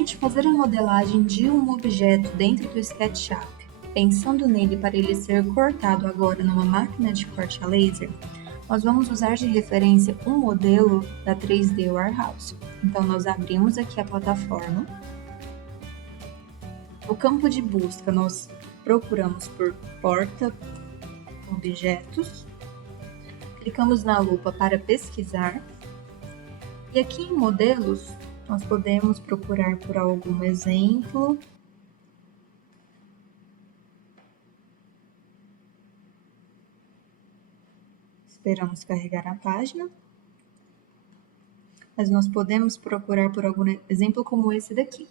gente fazer a modelagem de um objeto dentro do SketchUp, pensando nele para ele ser cortado agora numa máquina de corte a laser, nós vamos usar de referência um modelo da 3D Warehouse. Então, nós abrimos aqui a plataforma. No campo de busca, nós procuramos por porta objetos, clicamos na lupa para pesquisar, e aqui em modelos, nós podemos procurar por algum exemplo. Esperamos carregar a página. Mas nós podemos procurar por algum exemplo como esse daqui.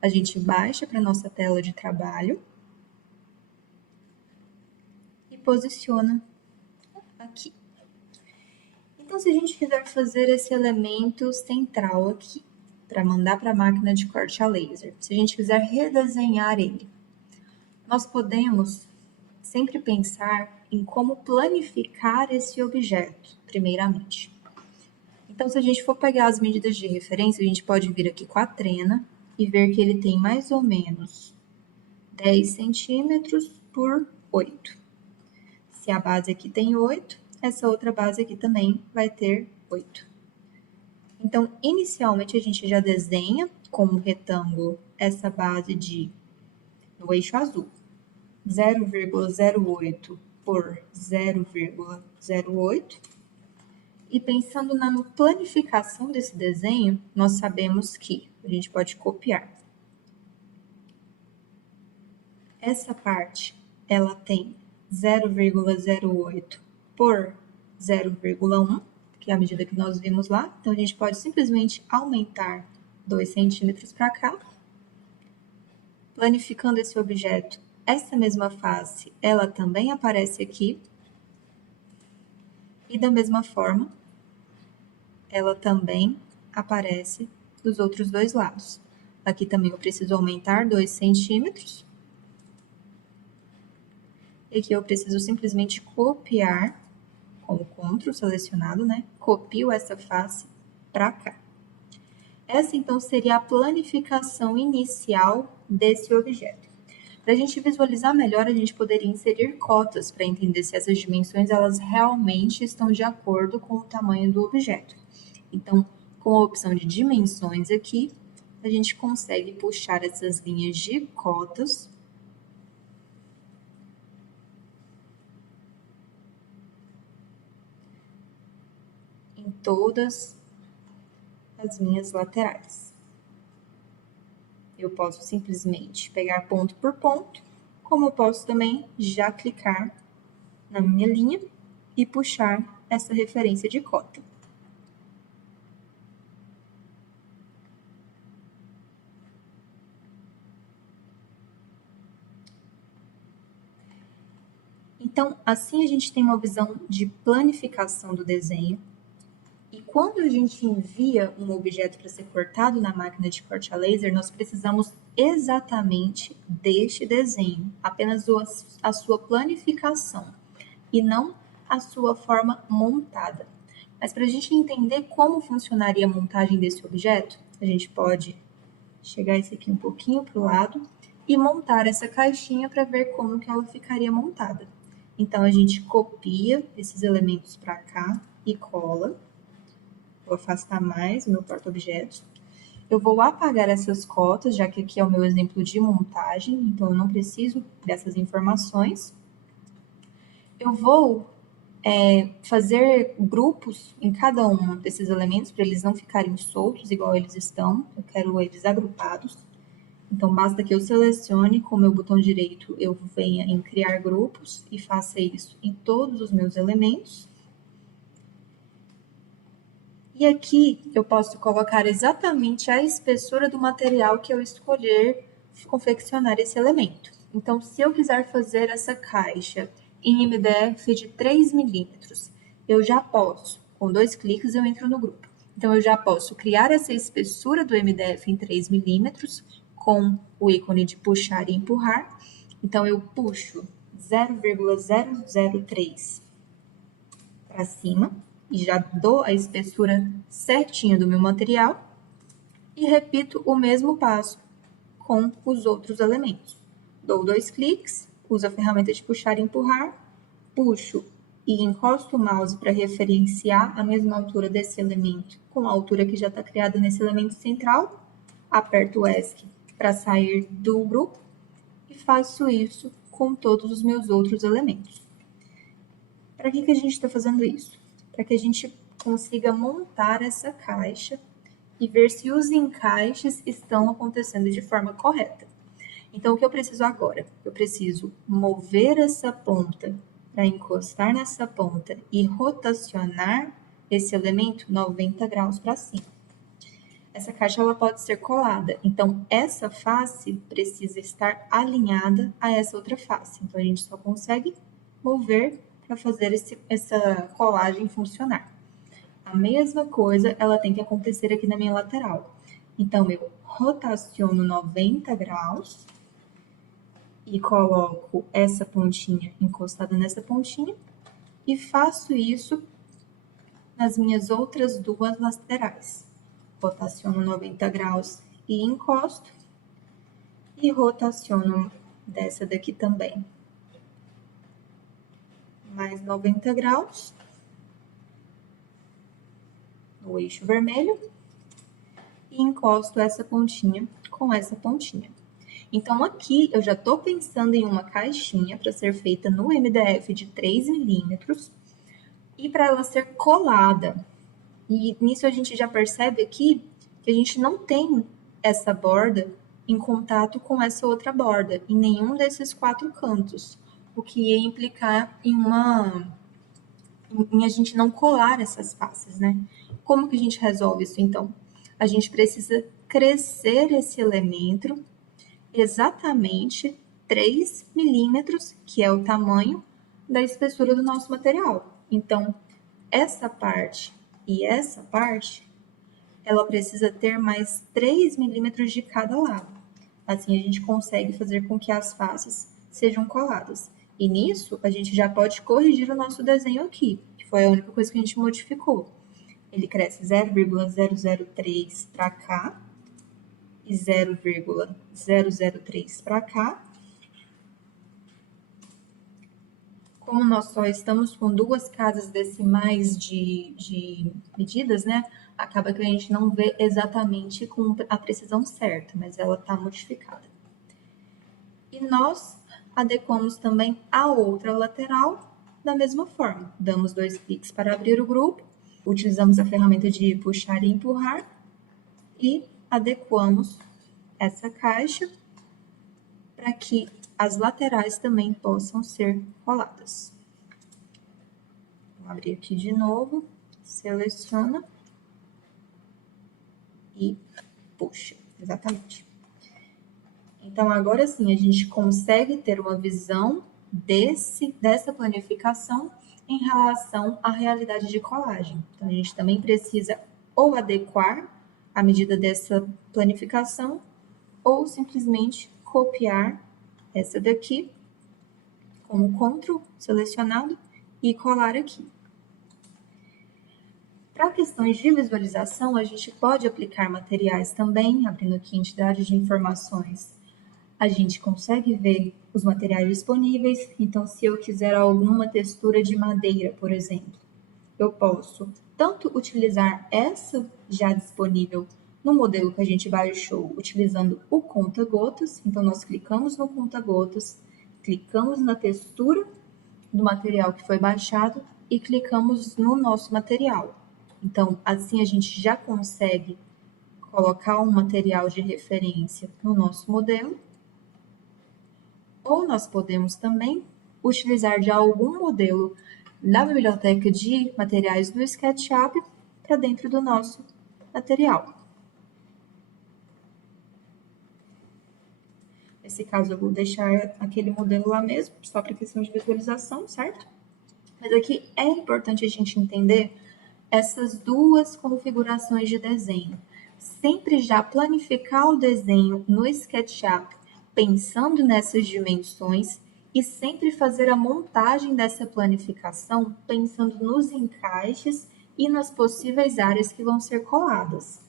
A gente baixa para a nossa tela de trabalho e posiciona aqui. Então, se a gente quiser fazer esse elemento central aqui, para mandar para a máquina de corte a laser, se a gente quiser redesenhar ele, nós podemos sempre pensar em como planificar esse objeto, primeiramente. Então, se a gente for pegar as medidas de referência, a gente pode vir aqui com a trena e ver que ele tem mais ou menos 10 centímetros por 8. Se a base aqui tem 8, essa outra base aqui também vai ter 8. Então, inicialmente, a gente já desenha como retângulo essa base no eixo azul, 0,08 por 0,08. E pensando na planificação desse desenho, nós sabemos que a gente pode copiar. Essa parte, ela tem 0,08 por 0,1, que é a medida que nós vimos lá. Então, a gente pode simplesmente aumentar 2 centímetros para cá. Planificando esse objeto, essa mesma face, ela também aparece aqui. E da mesma forma, ela também aparece dos outros dois lados. Aqui também eu preciso aumentar 2 centímetros. E aqui eu preciso simplesmente copiar, com o CTRL selecionado, né? Copio essa face para cá. Essa, então, seria a planificação inicial desse objeto. Para a gente visualizar melhor, a gente poderia inserir cotas para entender se essas dimensões elas realmente estão de acordo com o tamanho do objeto. Então, com a opção de dimensões aqui, a gente consegue puxar essas linhas de cotas em todas as linhas laterais. Eu posso simplesmente pegar ponto por ponto, como eu posso também já clicar na minha linha e puxar essa referência de cota. Então, assim a gente tem uma visão de planificação do desenho. E quando a gente envia um objeto para ser cortado na máquina de corte a laser, nós precisamos exatamente deste desenho, apenas a sua planificação, e não a sua forma montada. Mas para a gente entender como funcionaria a montagem desse objeto, a gente pode chegar esse aqui um pouquinho para o lado e montar essa caixinha para ver como que ela ficaria montada. Então, a gente copia esses elementos para cá e cola. Vou afastar mais o meu porta-objetos. Eu vou apagar essas cotas, já que aqui é o meu exemplo de montagem, então eu não preciso dessas informações. Eu vou fazer grupos em cada um desses elementos, para eles não ficarem soltos igual eles estão. Eu quero eles agrupados. Então, basta que eu selecione com o meu botão direito, eu venha em criar grupos e faça isso em todos os meus elementos. E aqui eu posso colocar exatamente a espessura do material que eu escolher confeccionar esse elemento. Então, se eu quiser fazer essa caixa em MDF de 3 milímetros, eu já posso, com 2 cliques eu entro no grupo. Então, eu já posso criar essa espessura do MDF em 3 milímetros com o ícone de puxar e empurrar. Então, eu puxo 0,003 para cima e já dou a espessura certinha do meu material. E repito o mesmo passo com os outros elementos. Dou 2 cliques, uso a ferramenta de puxar e empurrar, puxo e encosto o mouse para referenciar a mesma altura desse elemento com a altura que já está criada nesse elemento central, aperto o ESC para sair do grupo e faço isso com todos os meus outros elementos. Para que a gente está fazendo isso? Para que a gente consiga montar essa caixa e ver se os encaixes estão acontecendo de forma correta. Então, o que eu preciso agora? Eu preciso mover essa ponta para encostar nessa ponta e rotacionar esse elemento 90 graus para cima. Essa caixa ela pode ser colada, então essa face precisa estar alinhada a essa outra face. Então, a gente só consegue mover para fazer essa colagem funcionar. A mesma coisa, ela tem que acontecer aqui na minha lateral. Então, eu rotaciono 90 graus e coloco essa pontinha encostada nessa pontinha e faço isso nas minhas outras duas laterais. Rotaciono 90 graus e encosto e rotaciono dessa daqui também. Mais 90 graus. No eixo vermelho e encosto essa pontinha com essa pontinha. Então, aqui eu já estou pensando em uma caixinha para ser feita no MDF de 3 milímetros e para ela ser colada. E nisso a gente já percebe aqui que a gente não tem essa borda em contato com essa outra borda, em nenhum desses 4 cantos, o que ia implicar em a gente não colar essas faces, né? Como que a gente resolve isso, então? A gente precisa crescer esse elemento exatamente 3 milímetros, que é o tamanho da espessura do nosso material. Então, essa parte e essa parte, ela precisa ter mais 3 milímetros de cada lado. Assim, a gente consegue fazer com que as faces sejam coladas. E nisso, a gente já pode corrigir o nosso desenho aqui, que foi a única coisa que a gente modificou. Ele cresce 0,003 para cá e 0,003 para cá. Como nós só estamos com 2 casas decimais de medidas, né? Acaba que a gente não vê exatamente com a precisão certa, mas ela está modificada. E nós adequamos também a outra lateral da mesma forma. Damos 2 cliques para abrir o grupo, utilizamos a ferramenta de puxar e empurrar e adequamos essa caixa para que as laterais também possam ser coladas. Vou abrir aqui de novo, seleciona e puxa, exatamente. Então, agora sim, a gente consegue ter uma visão dessa planificação em relação à realidade de colagem. Então, a gente também precisa ou adequar a medida dessa planificação ou simplesmente copiar essa daqui como Ctrl selecionado e colar aqui. Para questões de visualização, a gente pode aplicar materiais também, abrindo aqui entidade de informações. A gente consegue ver os materiais disponíveis, então se eu quiser alguma textura de madeira, por exemplo, eu posso tanto utilizar essa já disponível no modelo que a gente baixou, utilizando o conta-gotas, então nós clicamos no conta-gotas, clicamos na textura do material que foi baixado e clicamos no nosso material. Então, assim a gente já consegue colocar um material de referência no nosso modelo. Ou nós podemos também utilizar de algum modelo da biblioteca de materiais do SketchUp para dentro do nosso material. Nesse caso, eu vou deixar aquele modelo lá mesmo, só para questão de visualização, certo? Mas aqui é importante a gente entender essas duas configurações de desenho. Sempre já planificar o desenho no SketchUp pensando nessas dimensões e sempre fazer a montagem dessa planificação pensando nos encaixes e nas possíveis áreas que vão ser coladas.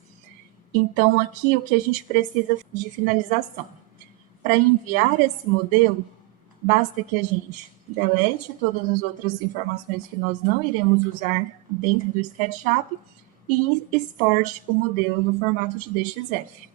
Então, aqui o que a gente precisa de finalização. Para enviar esse modelo, basta que a gente delete todas as outras informações que nós não iremos usar dentro do SketchUp e exporte o modelo no formato de DXF.